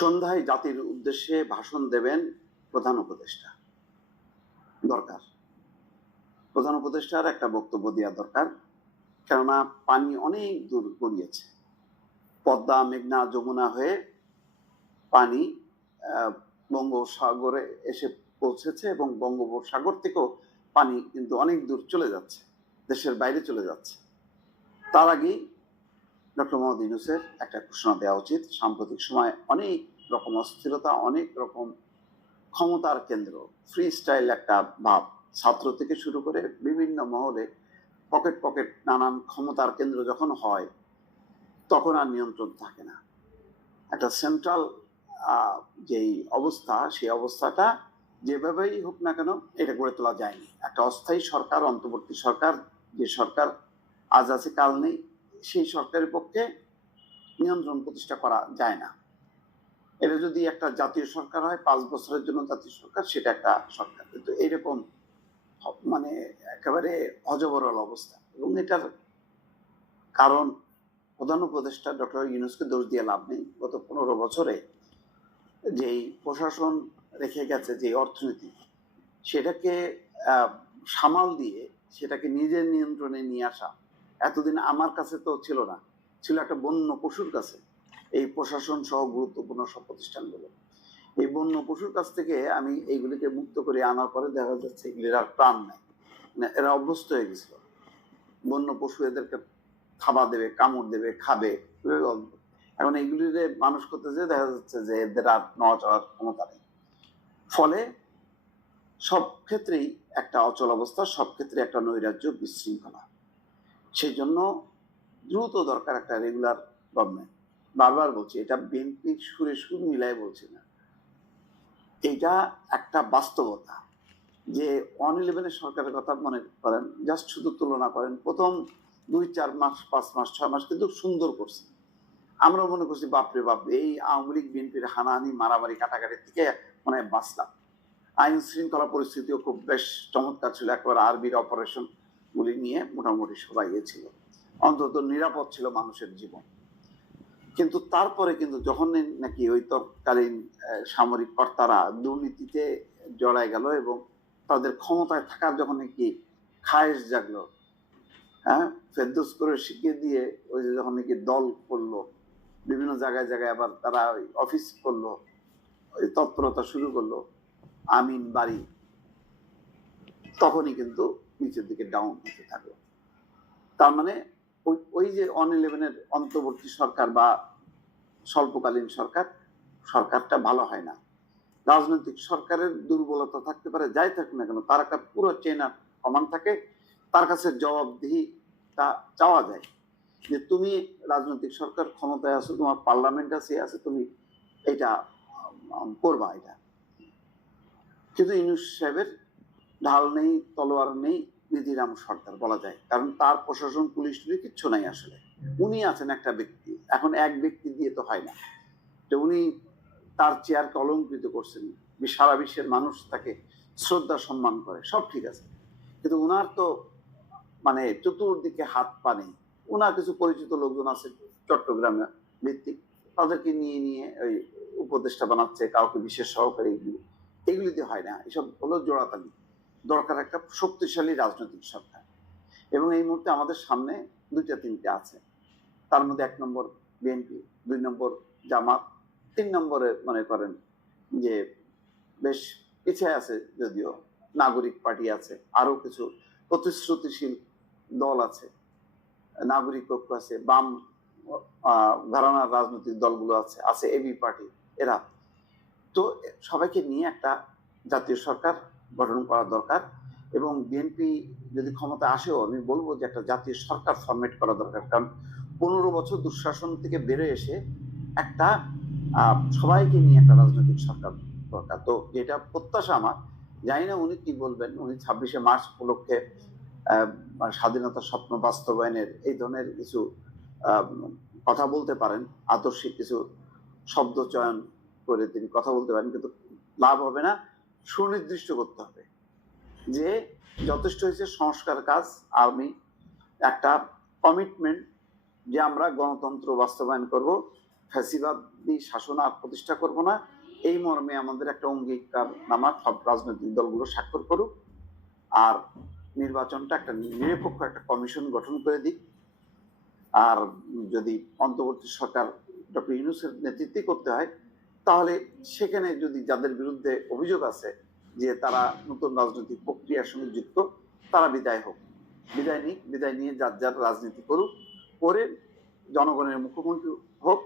সন্ধ্যায় জাতির উদ্দেশ্যে ভাষণ দেবেন প্রধান উপদেষ্টা। দরকার। প্রধান উপদেষ্টার একটা বক্তব্য দেওয়া দরকার, কেননা পানি অনেক দূর গড়িয়েছে। পদ্মা, মেঘনা, যমুনা হয়ে পানি বঙ্গোপসাগরে এসে পৌঁছেছে এবং বঙ্গোপসাগর থেকেও পানি কিন্তু অনেক দূর চলে যাচ্ছে, দেশের বাইরে চলে যাচ্ছে। তার আগেই ডক্টর মোহাম্মদ ইউনুসের একটা ঘোষণা দেওয়া উচিত। সাম্প্রতিক সময় অনেক রকম অস্থিরতা, অনেক রকম ক্ষমতার কেন্দ্র ফ্রি স্টাইল একটা ভাব। ছাত্র থেকে শুরু করে বিভিন্ন মহলে পকেট পকেট নানান ক্ষমতার কেন্দ্র যখন হয়, তখন আর নিয়ন্ত্রণ থাকে না। একটা সেন্ট্রাল যেই অবস্থা, সেই অবস্থাটা যেভাবেই হোক না কেন এটা গড়ে তোলা যায়নি। একটা অস্থায়ী সরকার, অন্তর্বর্তী সরকার, যে সরকার আজ আছে কাল নেই সেই সরকারের পক্ষে নিয়ন্ত্রণ প্রতিষ্ঠা করা যায় না। এটা যদি একটা জাতীয় সরকার হয়, পাঁচ বছরের জন্য জাতীয় সরকার, সেটা একটা সরকার। কিন্তু এইরকম মানে একেবারে অজবরল অবস্থা। এবং এটার কারণ প্রধান উপদেষ্টা ডক্টর ইউনুসকে দোষ দিয়ে লাভ নেই। গত পনেরো বছরে যেই প্রশাসন রেখে গেছে যে অর্থনীতি, সেটাকে সামাল দিয়ে সেটাকে নিজের নিয়ন্ত্রণে নিয়ে আসা এতদিন আমার কাছে তো ছিল না। ছিল একটা বন্য পশুর কাছে। এই প্রশাসন সহ গুরুত্বপূর্ণ সব প্রতিষ্ঠানগুলো। এই বন্য পশুর কাছ থেকে আমি এইগুলিকে মুক্ত করে আনার পরে দেখা যাচ্ছে এগুলির আর প্রাণ নেই। এরা অভ্যস্ত হয়ে গেছিল। বন্য পশু এদেরকে খাবার দেবে, কামড় দেবে, খাবে। এখন এইগুলিরে মানুষ করতে যেয়ে দেখা যাচ্ছে যে এদের আর নওয়া চলার ক্ষমতা নেই। ফলে সব ক্ষেত্রেই একটা অচল অবস্থা, সব ক্ষেত্রে একটা নৈরাজ্য বিশৃঙ্খলা। সেই জন্য দ্রুত দরকার একটা রেগুলার গভর্নমেন্ট বারবার বলছি, এটা বিএনপির সুরে সুর মিলাই বলছি না। এটা একটা বাস্তবতা যে ওয়ান ইলেভেনের সরকারের কথা মনে করেন জাস্ট শুধু তুলনা করেন, প্রথম দুই, চার মাস, পাঁচ মাস, ছয় মাস কিন্তু সুন্দর করছে। আমরা মনে করছি, বাপরে বাপ, এই আওয়ামী লীগ বিএনপির হানাহানি, মারামারি, কাটাকাটি থেকে মানে বাঁচলাম। আইন শৃঙ্খলা পরিস্থিতিও খুব বেশ চমৎকার ছিল, একবার আরবির অপারেশন গুলি নিয়ে মোটামুটি সবাই ছিল। অন্তত নিরাপদ ছিল মানুষের জীবন। কিন্তু তারপরে কিন্তু যখন নাকি ওই তৎকালীন সামরিক কর্তারা দুর্নীতিতে জড়ায় গেল এবং তাদের ক্ষমতায় থাকার যখন নাকি খায়েশ জাগলো হ্যাঁ ফেরদোস করে শিখিয়ে দিয়ে ওই যে যখন নাকি দল করল, বিভিন্ন জায়গায় জায়গায় আবার তারা ওই অফিস করল, ওই তৎপরতা শুরু করল, আমিন বাড়ি, তখনই কিন্তু নিচের দিকে ডাউন হতে থাকল। তার মানে ওই ওই যে অন ইলেভেনের অন্তর্বর্তী সরকার বা স্বল্পকালীন সরকার, সরকারটা ভালো হয় না। রাজনৈতিক সরকারের দুর্বলতা থাকতে পারে, যাই থাকুক না কেন, তার একটা পুরো চেন অফ কমান্ড থাকে। তার কাছে জবাবদিহিতা চাওয়া যায় যে তুমি রাজনৈতিক সরকার, ক্ষমতায় আছো, তোমার পার্লামেন্ট আছে আছে, তুমি এটা করবা এটা। কিন্তু ইনুস সাহেবের ঢাল নেই, তলোয়ার নেই নিধিরাম সরকার বলা যায়। কারণ তার প্রশাসন, পুলিশ, টুলিশ কিচ্ছু নাই আসলে। উনি আছেন একটা ব্যক্তি। এখন এক ব্যক্তি দিয়ে তো হয় না। যে উনি তার চেয়ারকে অলঙ্কৃত করছেন। সারা বিশ্বের মানুষ তাকে শ্রদ্ধা, সম্মান করে। সব ঠিক আছে। কিন্তু উনার তো মানে চতুর্দিকে হাত পা নেই। ওনার কিছু পরিচিত লোকজন আছে চট্টগ্রামে ভিত্তিক। তাদেরকে নিয়ে নিয়ে ওই উপদেষ্টা বানাচ্ছে, কাউকে বিশেষ সহকারী এগুলি এগুলিতে হয় না। এসব হলো জোড়াতালি। দরকার একটা শক্তিশালী রাজনৈতিক সরকার। এবং এই মুহূর্তে আমাদের সামনে দুইটা, তিনটে আছে। তার মধ্যে এক নম্বর বিএনপি, দুই নম্বর জামাত, তিন নম্বরে মনে করেন যে বেশ পিছিয়ে আছে যদিও নাগরিক পার্টি আছে, আরও কিছু প্রতিশ্রুতিশীল দল আছে, নাগরিক পক্ষ আছে, বাম ঘরানার রাজনৈতিক দলগুলো আছে আছে এবি পার্টি, এরা। তো সবাইকে নিয়ে একটা জাতীয় সরকার গঠন করা দরকার এবং বিএনপি যদি ক্ষমতা আসেও আমি বলব যে একটা জাতীয় সরকার ফরমেট করা দরকার। কারণ পনেরো বছর দুঃশাসন থেকে বেড়ে এসে একটা সবাইকে নিয়ে একটা রাজনৈতিক সরকার দরকার। তো যেটা প্রত্যাশা আমার, জানি না উনি কি বলবেন, উনি ছাব্বিশে মার্চ উপলক্ষে মানে স্বাধীনতার স্বপ্ন বাস্তবায়নের এই ধরনের কিছু কথা বলতে পারেন, আদর্শিক কিছু শব্দ চয়ন করে তিনি কথা বলতে পারেন, কিন্তু লাভ হবে না। সুনির্দিষ্ট করতে হবে যে যথেষ্ট হয়েছে সংস্কার কাজ, আমি একটা কমিটমেন্ট যে আমরা গণতন্ত্র বাস্তবায়ন করব, ফ্যাসিবাদ শাসন আর প্রতিষ্ঠা করব না, এই মর্মে আমাদের একটা অঙ্গীকার নামা সব রাজনৈতিক দলগুলো স্বাক্ষর করুক আর নির্বাচনটা একটা নিরপেক্ষ একটা কমিশন গঠন করে দিক। আর যদি অন্তর্বর্তী সরকার ডক্টর ইউনুসের নেতৃত্বে করতে হয় তাহলে সেখানে যদি যাদের বিরুদ্ধে অভিযোগ আছে যে তারা নতুন রাজনৈতিক প্রক্রিয়ার সঙ্গে যুক্ত তারা বিদায় হোক। বিদায় নিক বিদায় নিয়ে যার যার রাজনীতি করুক করে জনগণের মুখ্যমন্ত্রী হোক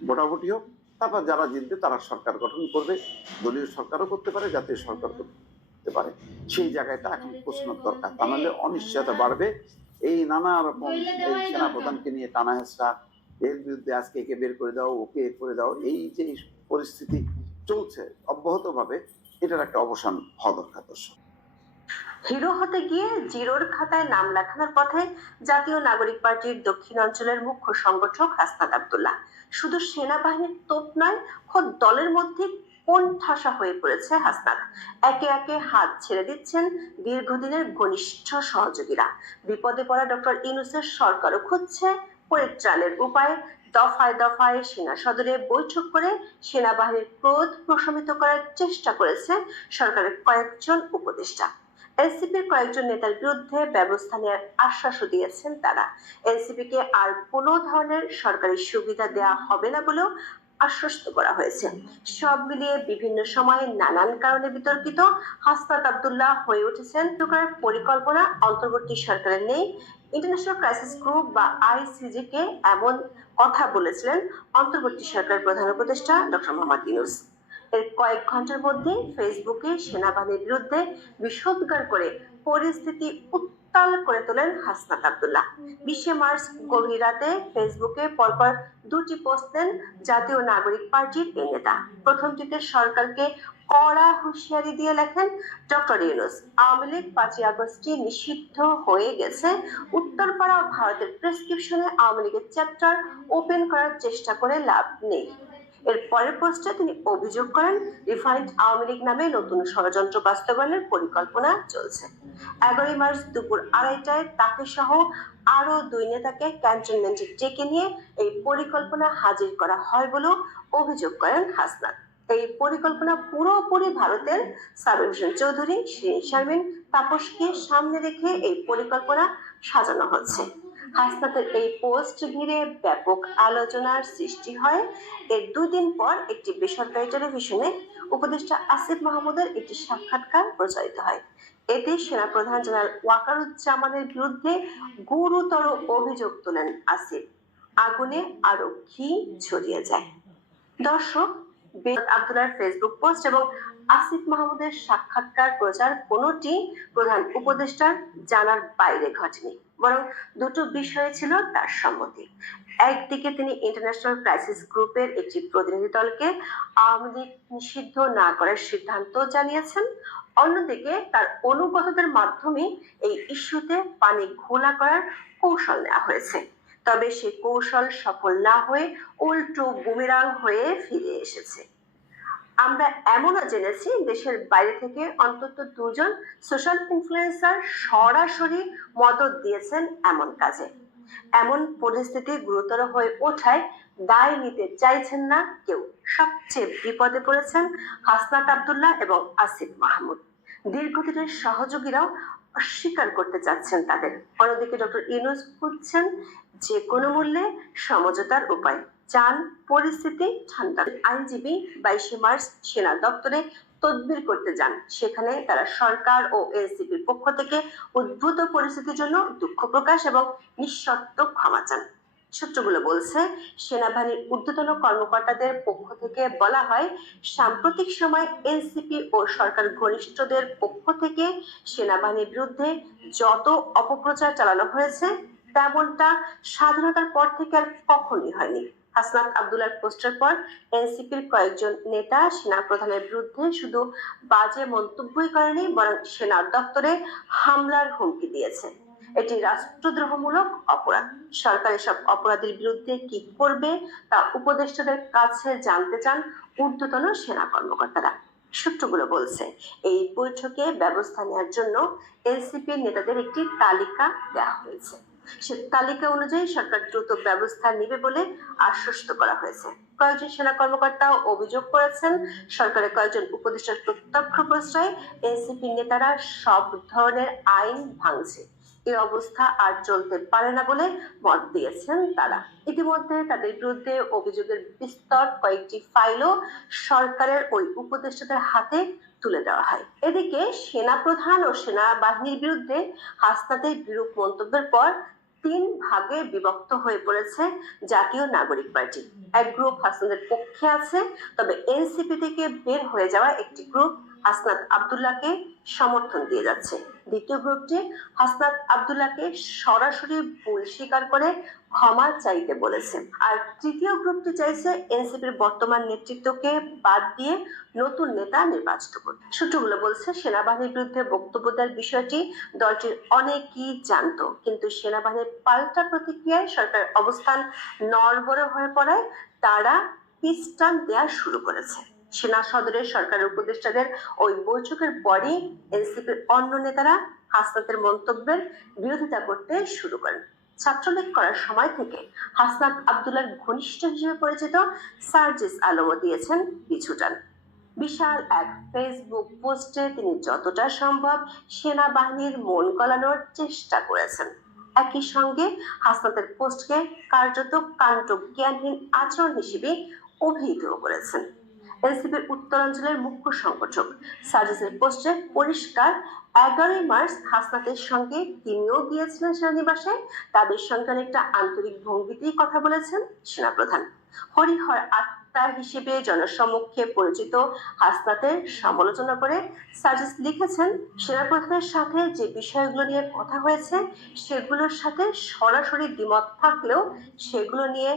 ভোটাভুটি হোক তারপর যারা জিতবে তারা সরকার গঠন করবে দলীয় সরকারও করতে পারে জাতীয় সরকার করতে পারে। সেই জায়গাটা এখন পৌঁছানোর দরকার। তা নাহলে অনিশ্চয়তা বাড়বে। এই নানা রকম এই সেনাপ্রধানকে নিয়ে টানা হেঁচড়া এর বিরুদ্ধে আজকে একে বের করে দাও ওকে এ করে দাও এই যে পরিস্থিতি চলছে অব্যাহত ভাবে এটার একটা অবসান হওয়া দরকার দর্শক। হিরো হতে গিয়ে জিরোর খাতায় নাম লেখানোর পথে জাতীয় নাগরিক পার্টির দক্ষিণ অঞ্চলের মুখ্য সংগঠক হাসনাত আব্দুল্লাহ। শুধু সেনাবাহিনীর তোপ নয়, খোদ দলের মধ্যে কোন ঠাসা হয়ে পড়েছে হাসনাত। একে একে হাত ছেড়ে দিচ্ছেন দীর্ঘদিনের ঘনিষ্ঠ সহযোগীরা। বিপদে পড়া ডক্টর ইনুসের সরকারও খুঁজছে পরিত্রাণের উপায় দফায় দফায় সেনা সদরে বৈঠক করে সেনাবাহিনীর ক্রোধ প্রশমিত করার চেষ্টা করেছে সরকারের কয়েকজন উপদেষ্টা। এনসিপির কয়েকজন নেতার বিরুদ্ধে ব্যবস্থা নেওয়ার আশ্বাসও দিয়েছেন তারা। এনসিপিকে আর কোনো ধরনের সরকারি সুবিধা দেওয়া হবে না বলেও আশ্বস্ত করা হয়েছে। সব মিলিয়ে বিভিন্ন সময়ে নানান কারণে বিতর্কিত হাসনাত আব্দুল্লাহ হয়ে উঠেছেন করার পরিকল্পনা অন্তর্বর্তী সরকারের নেই। ইন্টারন্যাশনাল ক্রাইসিস গ্রুপ বা আইসিজি কে এমন কথা বলেছিলেন অন্তর্বর্তী সরকার প্রধান উপদেষ্টা ডক্টর মোহাম্মদ ইউনুস। এর কয়েক ঘণ্টার মধ্যে ফেসবুকে সেনাবাহিনীর বিরুদ্ধে বিষোদ্গার করে পরিস্থিতি উত্তাল করে তোলেন হাসনাত আব্দুল্লাহ। বিশে মার্চ গভীর রাতে ফেসবুকে পরপর দুটি পোস্ট দেন জাতীয় নাগরিক পার্টির এই নেতা। প্রথমটিতে সরকারকে কড়া হুঁশিয়ারি দিয়ে লেখেন, ডক্টর ইউনুস, আওয়ামী লীগ পাঁচই আগস্টে নিষিদ্ধ হয়ে গেছে। উত্তরপাড়া ভারতের প্রেসক্রিপশনে আওয়ামী লীগের চ্যাপ্টার ওপেন করার চেষ্টা করে লাভ নেই। এর পরের পোস্টে তিনি অভিযোগ করেন রিফাইন্ড আওয়ামী লীগ নামে নতুন ষড়যন্ত্র বাস্তবায়নের পরিকল্পনা চলছে। এগারোই মার্চ দুপুর আড়াইটায় তাকে সহ আরও দুই নেতাকে ক্যান্টনমেন্টে ডেকে নিয়ে এই পরিকল্পনা হাজির করা হয় বলেও অভিযোগ করেন হাসনাত। এই পরিকল্পনা পুরোপুরি ভারতের সাবির হোসেন চৌধুরী, শিরিন শারমিন, তাপসকে সামনে রেখে এই পরিকল্পনা সাজানো হচ্ছে। হাসনাতের এই পোস্ট ঘিরে ব্যাপক আলোচনার সৃষ্টি হয়। এর দুদিন পর একটি বেসরকারি টেলিভিশনে উপদেষ্টা আসিফ মাহমুদের একটি সাক্ষাৎকার প্রচারিত হয়। এতে সেনাপ্রধান জেনারেল ওয়াকারুজ্জামানের বিরুদ্ধে গুরুতর অভিযোগ তোলেন আসিফ। আগুনে আরও ঘি ছড়িয়ে যায়। দর্শক বেদ আব্দুল্লার ফেসবুক পোস্ট এবং আসিফ মাহমুদের সাক্ষাৎকার প্রচার কোনোটি প্রধান উপদেষ্টার জানার বাইরে ঘটেনি। বরং দুটো বিষয় ছিল তার সম্মতি। একদিকে তিনি ইন্টারন্যাশনাল ক্রাইসিস গ্রুপের একটি প্রতিনিধি দলকে আওয়ামী লীগ নিষিদ্ধ না করার সিদ্ধান্ত জানিয়েছেন। অন্যদিকে তার অনুগতদের মাধ্যমে এই ইস্যুতে পানি ঘোলা করার কৌশল নেওয়া হয়েছে। তবে সে কৌশল সফল না হয়ে উল্টো বুমেরাং হয়ে ফিরে এসেছে। আমরা এমনও জেনেছি দেশের বাইরে থেকে অন্তত দুজন সোশ্যাল ইনফ্লুয়েন্সার সরাসরি মদত দিয়েছেন এমন কাজে। এমন পরিস্থিতি গুরুতর হয়ে ওঠায় দায় নিতে চাইছেন না কেউ। সবচেয়ে বিপদে পড়েছেন হাসনাত আব্দুল্লাহ এবং আসিফ মাহমুদ। দীর্ঘদিনের সহযোগীরাও অস্বীকার করতে চাচ্ছেন তাদের। অন্যদিকে ডক্টর ইউনুস খুঁজছেন যে কোনো মূল্যে সমঝোতার উপায়। চান পরিস্থিতি ঠান্ডা। আইনজীবী বাইশে মার্চ সেনা দপ্তরে তদবির করতে যান। সেখানে তারা সরকার ও এনসিপির পক্ষ থেকে উদ্ভূত পরিস্থিতির জন্য দুঃখ প্রকাশ এবং নিঃশর্ত ক্ষমা চান। সূত্রগুলো বলছে, সেনাবাহিনীর ঊর্ধ্বতন কর্মকর্তাদের পক্ষ থেকে বলা হয়, সাম্প্রতিক সময় এনসিপি ও সরকার ঘনিষ্ঠদের পক্ষ থেকে সেনাবাহিনীর বিরুদ্ধে যত অপপ্রচার চালানো হয়েছে, তেমনটা স্বাধীনতার পর থেকে আর কখনোই হয়নি। হাসনাত আব্দুল্লার পোস্টের পর এনসিপির কয়েকজন নেতা সেনা প্রধানের বিরুদ্ধে শুধু বাজে মন্তব্যই করেনি, বরং সেনা দপ্তরে হামলার হুমকি দিয়েছে। এটি রাষ্ট্রদ্রোহমূলক অপরাধ। সরকার এসব অপরাধের বিরুদ্ধে কি করবে তা উপদেষ্টাদের কাছে জানতে চান ঊর্ধ্বতন সেনা কর্মকর্তারা। সূত্রগুলো বলছে, এই বৈঠকে ব্যবস্থা নেওয়ার জন্য এনসিপির নেতাদের একটি তালিকা দেওয়া হয়েছে। তালিকা অনুযায়ী সরকার দ্রুত ব্যবস্থা নেবে বলে আশ্বস্ত করা হয়েছে। কয়েকজন সেনা কর্মকর্তাও অভিযোগ করেছেন, সরকারের কয়েকজন উপদেষ্টার প্রত্যক্ষ প্রশ্রয় এনসিপি নেতারা সব ধরনের আইন ভাঙছে। এই অবস্থা আর চলতে পারে না বলে মত দিয়েছেন তারা। ইতিমধ্যে তাদের বিরুদ্ধে অভিযোগের বিস্তর কয়েকটি ফাইলও সরকারের ওই উপদেষ্টাদের হাতে তুলে দেওয়া হয়। এদিকে সেনাপ্রধান ও সেনাবাহিনীর বিরুদ্ধে হাসনাতের বিরূপ মন্তব্যের পর তিন ভাগে বিভক্ত হয়ে পড়েছে জাতীয় নাগরিক পার্টি। এক গ্রুপ হাসনাদের পক্ষে আছে, তবে এনসিপি থেকে বের হয়ে যাওয়া একটি গ্রুপ হাসনাত আবদুল্লাহকে সমর্থন দিয়ে যাচ্ছে। দ্বিতীয় গ্রুপটি হাসনাত আবদুল্লাহকে সরাসরি ভুল স্বীকার করে ক্ষমা চাইতে বলেছে আর তৃতীয় গ্রুপটি চাইছে এনসিপির বর্তমান নেতৃত্বকে বাদ দিয়ে নতুন নেতা নির্বাচিত করতে। সূত্রগুলো বলছে, সেনাবাহিনীর বিরুদ্ধে বক্তব্য দেওয়ার বিষয়টি দলটির অনেকেই জানতো, কিন্তু সেনাবাহিনীর পাল্টা প্রতিক্রিয়ায় সরকার অবস্থান নড়বড়ে হয়ে পড়ায় তারা পিস্টান দেওয়া শুরু করেছে। সেনা সদরের সরকারের উপদেষ্টাদের ওই বৈঠকের পরই এনসিপির অন্য নেতারা হাসনাতের মন্তব্যের বিরোধিতা করতে শুরু করেন। ছাত্রলীগ করার সময় থেকে হাসনাত আবদুল্লার ঘনিষ্ঠ হিসেবে পরিচিত সার্জিস আলমও দিয়েছেন পিছুটান। বিশাল এক ফেসবুক পোস্টে তিনি যতটা সম্ভব সেনাবাহিনীর মন গলানোর চেষ্টা করেছেন। একই সঙ্গে হাসনাতের পোস্টকে কার্যত কাণ্ড জ্ঞানহীন আচরণ হিসেবে অভিহিত করেছেন। এনসিপির উত্তরাঞ্চলের মুখ্য সংগঠক। সার্জিসের পোস্টে পরিষ্কার, এগারোই মার্চ হাসনাতের সঙ্গে তিনিও গিয়েছিলেন সেনানিবাসে। তাদের সঙ্গে একটা আন্তরিক ভঙ্গিতেই কথা বলেছেন সেনাপ্রধান। হরিহর আত্মা হিসেবে জনসম্মুখে পরিচিত হাসনাতের সমালোচনা করে সার্জিস লিখেছেন, সেনাপ্রধানের সাথে যে বিষয়গুলো নিয়ে কথা হয়েছে, সেগুলোর সাথে সরাসরি দ্বিমত থাকলেও সেগুলো নিয়ে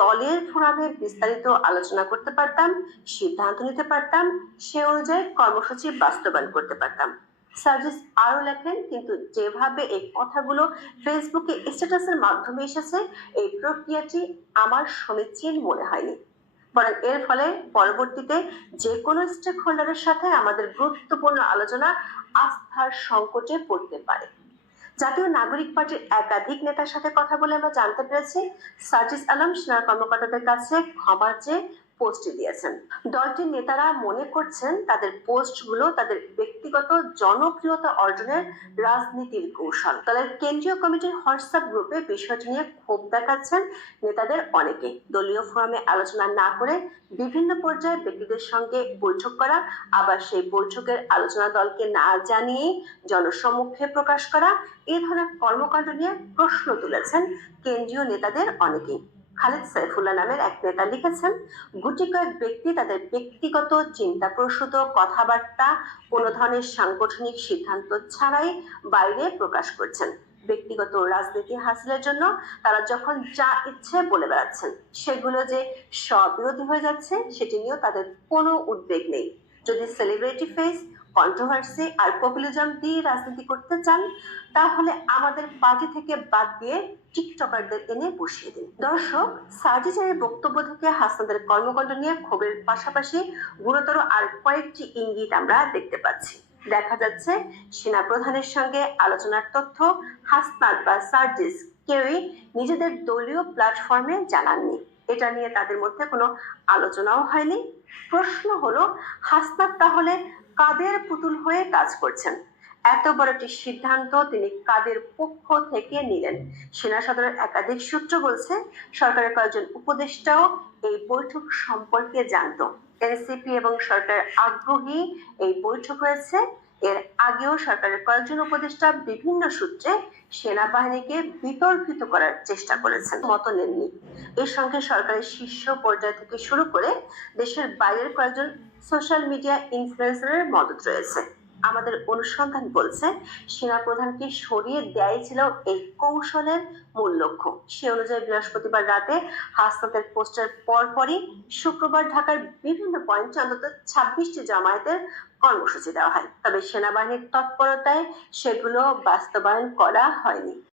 দলের ফোরামে বিস্তারিত আলোচনা করতে পারতাম, সিদ্ধান্ত নিতে পারতাম, সে অনুযায়ী কর্মসূচি বাস্তবায়ন করতে পারতাম। সার্জিস আরও লেখেন, কিন্তু যেভাবে এই কথাগুলো ফেসবুকে স্ট্যাটাসের মাধ্যমে এসেছে, এই প্রক্রিয়াটি আমার সমীচীন মনে হয়নি। বরং এর ফলে পরবর্তীতে যে কোনো স্টেক হোল্ডারের সাথে আমাদের গুরুত্বপূর্ণ আলোচনা আস্থার সংকটে পড়তে পারে। জাতীয় নাগরিক পার্টির একাধিক নেতার সাথে কথা বলে আমরা জানতে পেরেছি। সার্জিস আলম, সেনার কর্মকর্তাদের কাছে ক্ষমা চেয়ে পোস্টে দিয়েছেন। দলটির নেতারা মনে করছেন তাদের পোস্টগুলো তাদের ব্যক্তিগত জনপ্রিয়তা অর্জনের রাজনীতির কৌশল। দলের কেন্দ্রীয় কমিটির হোয়াটসঅ্যাপ গ্রুপে বিষয়টি নিয়ে ক্ষোভ দেখাচ্ছেন নেতাদের অনেকে। দলীয় ফোরামে আলোচনা না করে বিভিন্ন পর্যায়ে ব্যক্তিদের সঙ্গে বৈঠক করা, আবার সেই বৈঠকের আলোচনা দলকে না জানিয়েই জনসম্মুখে প্রকাশ করা এই ধরনের কর্মকাণ্ড নিয়ে প্রশ্ন তুলেছেন কেন্দ্রীয় নেতাদের অনেকেই। খালেদ সাইফুল্লাহ নামের এক নেতা লিখেছেন, গুটি কয়েক ব্যক্তি তাদের ব্যক্তিগত চিন্তাপ্রসূত কথাবার্তা, কোনো ধরনের সাংগঠনিক সিদ্ধান্ত ছাড়াই বাইরে প্রকাশ করছেন। ব্যক্তিগত রাজনীতি হাসিলের জন্য তারা যখন যা ইচ্ছে বলে বেড়াচ্ছেন, সেগুলো যে স্ববিরোধী হয়ে যাচ্ছে, সেটি নিয়েও তাদের কোনো উদ্বেগ নেই। যদি সেলিব্রিটি ফেস কন্ট্রোভার্সি আর পপুলিজম দিয়ে রাজনীতি করতে চান, তাহলে আমাদের পার্টি থেকে বাদ দিয়ে টিকটকারদের এনে বসিয়ে দিন। দর্শক সার্জিচারের বক্তব্য থেকে হাসনাদের কর্মকাণ্ড নিয়ে ক্ষোভের পাশাপাশি গুরুতর আর কয়েকটি ইঙ্গিত আমরা দেখতে পাচ্ছি। দেখা যাচ্ছে সেনা প্রধানের সঙ্গে আলোচনার তথ্য হাসনাত বা সার্জিস কেউই নিজেদের দলীয় প্ল্যাটফর্মে জানাননি। এটা নিয়ে তাদের মধ্যে কোনো আলোচনাও হয়নি। প্রশ্ন হলো, হাসনাত তাহলে কাদের পুতুল হয়ে কাজ করছেন? এত বড় একটি সিদ্ধান্ত তিনি কাদের পক্ষ থেকে নিলেন? সেনা সদরের একাধিক সূত্র বলছে, সরকারের কয়েকজন উপদেষ্টাও এই বৈঠক সম্পর্কে জানত। এনসিপি এবং সরকার আগ্রহী এই বৈঠক হয়েছে। এর আগেও সরকারের কয়েকজন উপদেষ্টা বিভিন্ন সূত্রে সেনাবাহিনীকে বিতর্কিত করার চেষ্টা করেছেন, মত নেননি। এর সঙ্গে সরকারের শীর্ষ পর্যায় থেকে শুরু করে দেশের বাইরের কয়েকজন সোশ্যাল মিডিয়া ইনফ্লুয়েন্সারের মদত রয়েছে। আমাদের অনুসন্ধান বলছে সেনা প্রধানকে সরিয়ে দেয়াই ছিল এই কৌশলের মূল লক্ষ্য। সে অনুযায়ী বৃহস্পতিবার রাতে হাসনাতের পোস্টার পরপরই শুক্রবার ঢাকার বিভিন্ন পয়েন্টে অন্তত ছাব্বিশটি জামায়াতের কর্মসূচি দেওয়া হয়। তবে সেনাবাহিনীর তৎপরতায় সেগুলো বাস্তবায়ন করা হয়নি।